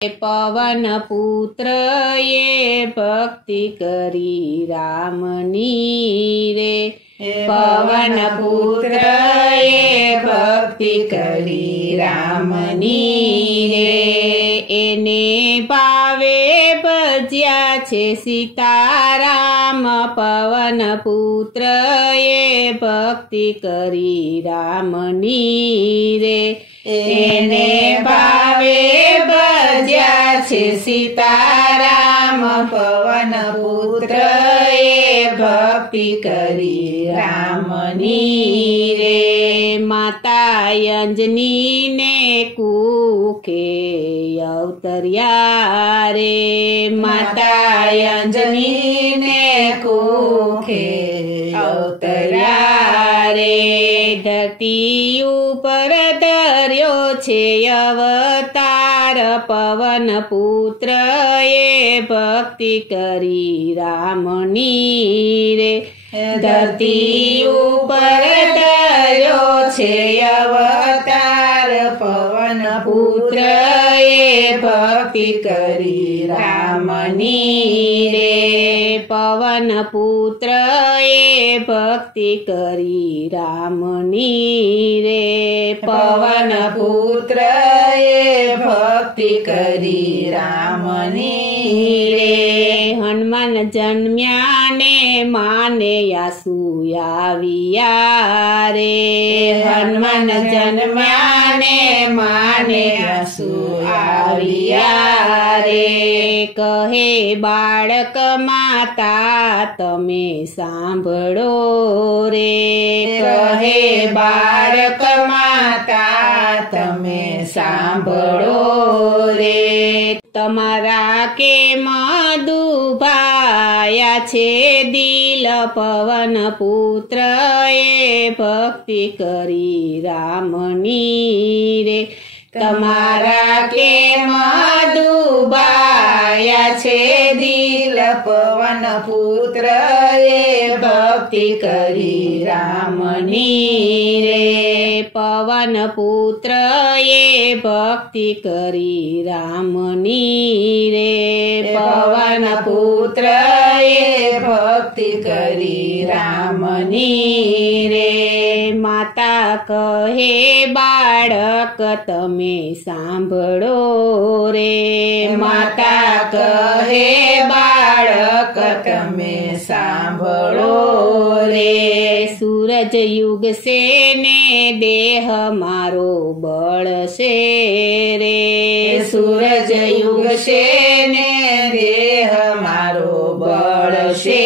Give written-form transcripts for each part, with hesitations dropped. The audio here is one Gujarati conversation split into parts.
પવન પુત્ર એ ભક્તિ કરી રામની રે, પવન પુત્ર એ ભક્તિ કરી રામની રે, એને ભાવે ભજ્યા છે સીતારામ, પવન પુત્ર એ ભક્તિ કરી રામની રે, એને ભાવે ભજ્યા છે સીતારામ, પવન પુત્ર એ ભક્તિ કરી રામની રે, માતા અંજની ને કુખે અવતર્યા રે, માતા અંજની ને કુખે અવતર્યા રે, ધરતી ઉપર ધર્યો છે અવતાર, પવન પુત્ર એ ભક્તિ કરી રામની રે, ધરતી ઉપર ધર્યો છે અવતાર, પવન પુત્ર એ ભક્તિ કરી રામની રે, પવન પુત્ર એ ભક્તિ કરી રામની રે, પવન પુત્ર એ ભક્તિ કરી રામની રે, હનુમાન જન્મ્યા ને માને આંસુ આવ્યા રે, હનુમાન જન્મ્યા ને માને આંસુ આવ્યા રે, કહે બાળક માતા તમે સાંભળો રે, કહે બાળક માતા તમે સાંભળો રે, તમારા કેમ દુભાયા છે દિલ, પવન પુત્ર એ ભક્તિ કરી રામની રે, તમારા કેમ દુભાયા છે દિલ, પવન પુત્ર એ ભક્તિ કરી રામની રે, પવન પુત્ર એ ભક્તિ કરી રામની રે, પવન પુત્ર એ ભક્તિ કરી રામની રે, માતા કહે બાળક તમે સાંભળો રે, માતા કહે બાળક તમે સાંભળો રે, સૂરજ યુગ સે ને દેહ મારો બળશે રે, સૂરજ યુગ સે ને દેહ મારો બળશે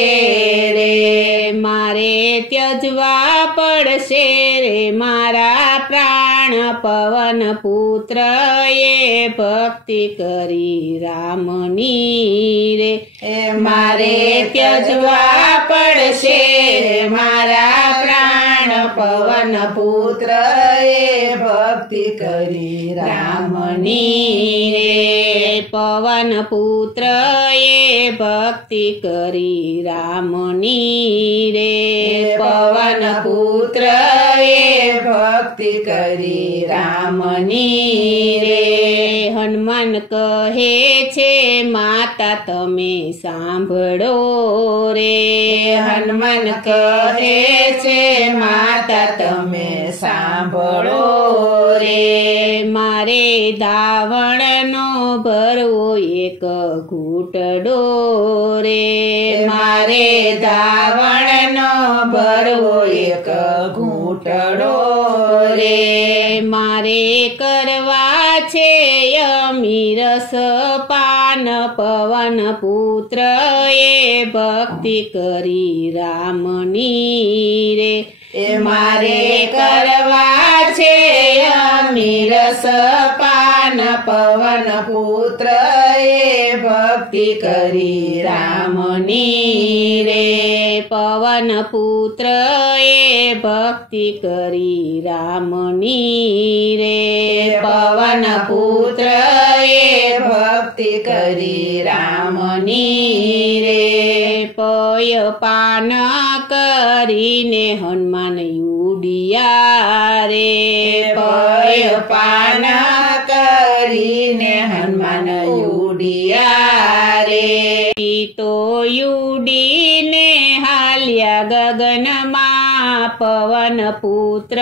રે, મારે ત્યજવા પડશે રે મારા પ્રાણ, પવન પુત્ર એ ભક્તિ કરી રામની રે, મારે ત્યજવા પડશે મારા પ્રાણ, પવન પુત્ર એ ભક્તિ કરી રામની રે, પવન પુત્ર એ ભક્તિ કરી રામની રે, પવન પુત્ર એ ભક્તિ કરી રામની રે, હનુમાન કહે છે માતા તમે સાંભળો રે, હનુમાન કહે છે માતા તમે સાંભળો રે, મારે ધાવણનો ભરવો એક ઘૂંટડો રે, મારે ધાવણનો ભરવો એક ઘૂંટડો રે, મારે કરવા છે અમીરસ પાન, પવન પુત્ર એ ભક્તિ કરી રામની રે, મારે કરવા છે અમીરસ પાન, પવન પુત્ર એ ભક્તિ કરી રામની રે, પવન પુત્ર એ ભક્તિ કરી રામની રે, પવન પુત્ર એ ભક્તિ કરી રામની રે, પય પાન કરીને હનુમાન ઉડિયા રે, પય પાન કરીને હનુમાન ગયા રે તો યુડીને હાલ્યા ગગનમાં પવન પુત્ર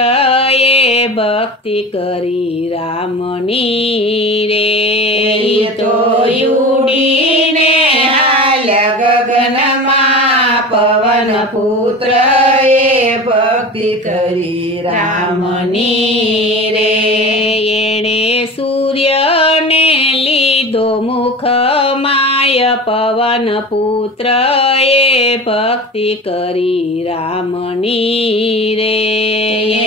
એ ભક્તિ કરી રામની રે તો યુડીને હાલ્યા ગગનમાં પવન પુત્ર એ ભક્તિ કરી રામની રે એણે સૂર્યને લીધો મુખમાય પવન પુત્ર એ ભક્તિ કરી રામની રે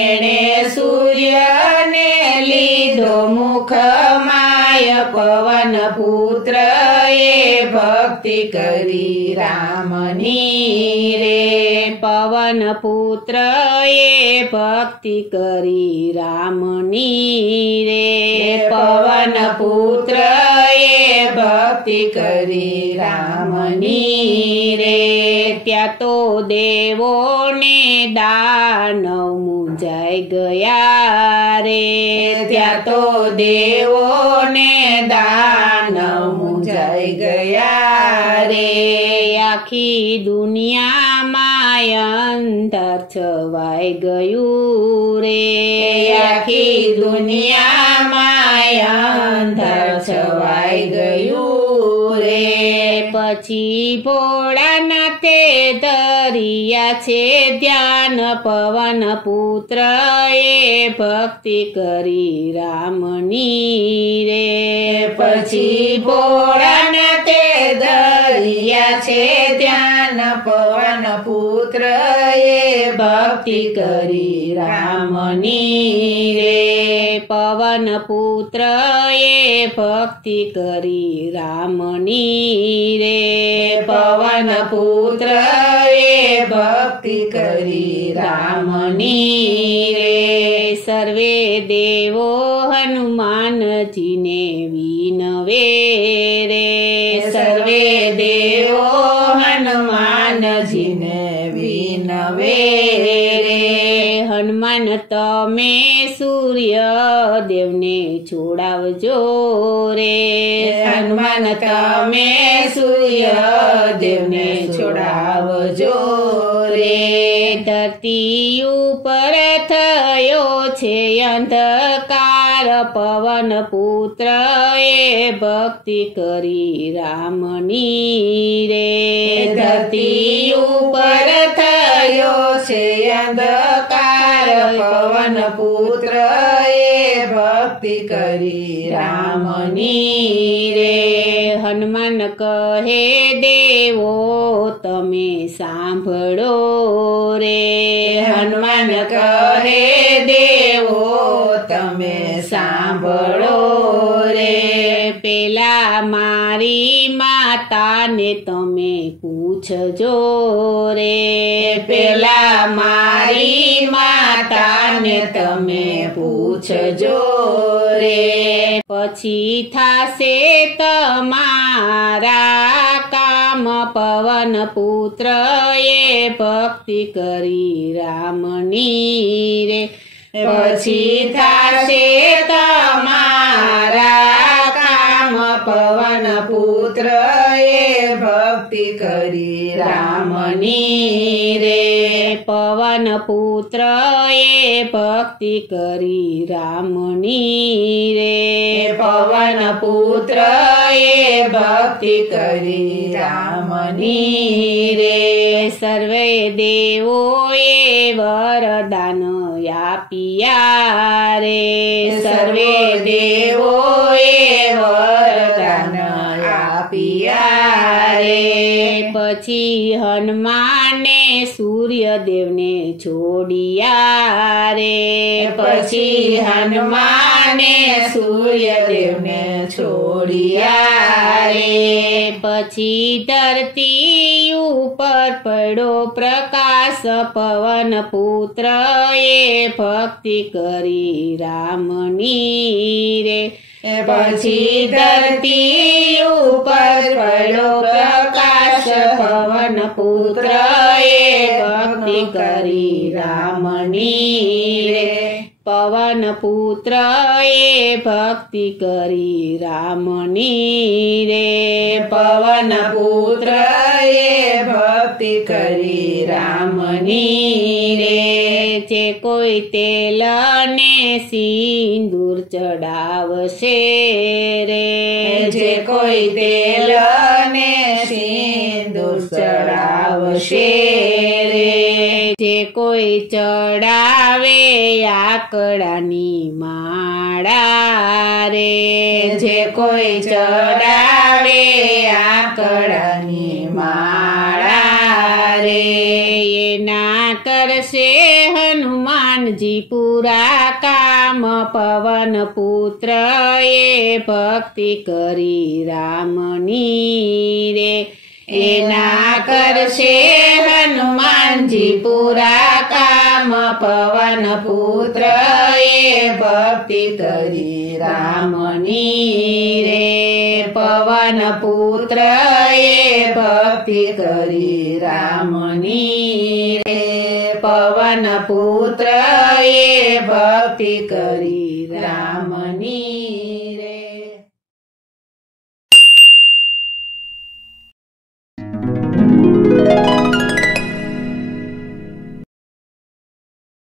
એણે સૂર્યને લીધો મુખમાય પવન પુત્ર એ ભક્તિ કરી રામની રે પવન પુત્ર એ ભક્તિ કરી રામની રે પવન પુત્ર એ ભક્તિ કરી રામની રે ત્યાં તો દેવોને દાનવ મૂંઝાઈ ગયા રે ત્યાં તો દેવોને દાનવ મૂંઝાઈ ગયા રે આખી દુનિયામાં અંધર છવાઈ ગયું રે આખી દુનિયામાં અંધર છવાઈ ગયું રે પછી ભોળાનાથે ધર્યા છે ધ્યાન પવન પુત્ર એ ભક્તિ કરી રામની રે પછી ભોળાનાથે ધર્યા છે ધ્યાન પવન પુત્ર એ ભક્તિ કરી રામની રે પવન પુત્ર એ ભક્તિ કરી રામની રે પવન પુત્ર એ ભક્તિ કરી રામની રે સર્વે દેવો હનુમાનજીને વિનવે રે સર્વે દેવો હનુમાનજીને વિનવે રે હનુમાન તમે સૂર્ય દેવને છોડાવજો રે હનુમાન તમે સૂર્ય દેવને છોડાવજો રે ધરતી ઉપર થયો છે અંધકાર પવન પુત્ર એ ભક્તિ કરી રામની રે ધરતી ઉપર થયો છે અંધકાર પવન પુત્ર એ ભક્તિ કરી રામની રે હનુમાન કહે દેવો તમે સાંભળો રે હનુમાન કહે દેવો તમે સાંભળો રે પેલા મારી માતાને તમે પૂછજો રે પેલા મારી માતાને તમે પૂછજો રે પછી થાશે તમારા કામ પવન પુત્ર એ ભક્તિ કરી રામની રે પછી થાશે તમારા કામ પવન પુત્ર એ ભક્તિ કરી રામની રે પવન પુત્ર એ ભક્તિ કરી રામની રે પવન પુત્ર એ ભક્તિ કરી રામની રે સર્વે દેવોએ વરદાન આપ્યા રે સર્વે દેવોએ વરદાન આપ્યા રે પછી હનુમાને સૂર્યદેવને છોડ્યા રે પછી હનુમાને સૂર્યદેવને છોડ્યા રે પછી ધરતી ઉપર પડ્યો પ્રકાશ પવન પુત્ર એ ભક્તિ કરી રામની રે પછી ધરતી ઉપર પડ્યો પ્રકાશ પવન પુત્ર એ ભક્તિ કરી રામની રે પવન પુત્ર એ ભક્તિ કરી રામની રે પવન પુત્ર એ ભક્તિ કરી રામની રે જે કોઈ તેલ ને સિંદૂર ચડાવશે રે જે કોઈ તેલ ને સિંદૂર ચડાવશે રે જે કોઈ ચડાવે આકડાની માળા રે જે કોઈ ચડાવે આકડાની માળા રે એના કરશે હનુમાનજી પૂરા કામ પવન પુત્ર એ ભક્તિ કરી રામની રે એના કરશે હનુમાનજી પૂરા કામ પવન પુત્ર એ ભક્તિ કરી રામની રે પવન પુત્ર એ ભક્તિ કરી રામની રે પવન પુત્ર એ ભક્તિ કરી રામની